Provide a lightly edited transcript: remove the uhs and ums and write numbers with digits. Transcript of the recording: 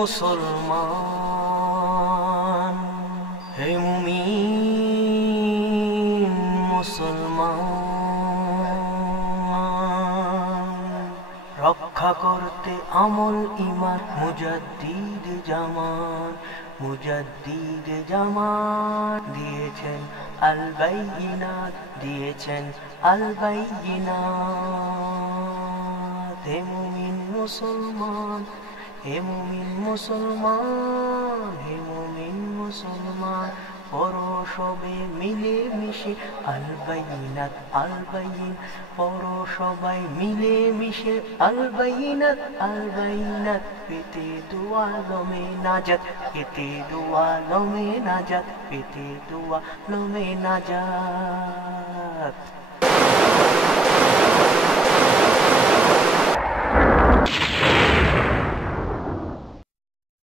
মুসলমান, হে মুমিন মুসলমান, রক্ষা করতে আমল ঈমান মুজাদ্দিদ জামান, মুজাদ্দিদ জামান দিয়েছেন আল বাইয়িনাত, দিয়েছেন আল বাইয়িনাত। হে মুমিন মুসলমান, হে মুমিন মুসলমান, হে মুমিন মুসলমান, পড়ো সবে মিলে মিশে আল বাইয়িনাত, আল বাইয়িন, পড়ো সবাই মিলে মিশে আল বাইয়িনাত, আল বাইয়িনাত, পেতে দু আলমে নাজাত, পেতে দু আলমে নাজাত, পেতে দু আলমে নাজাত।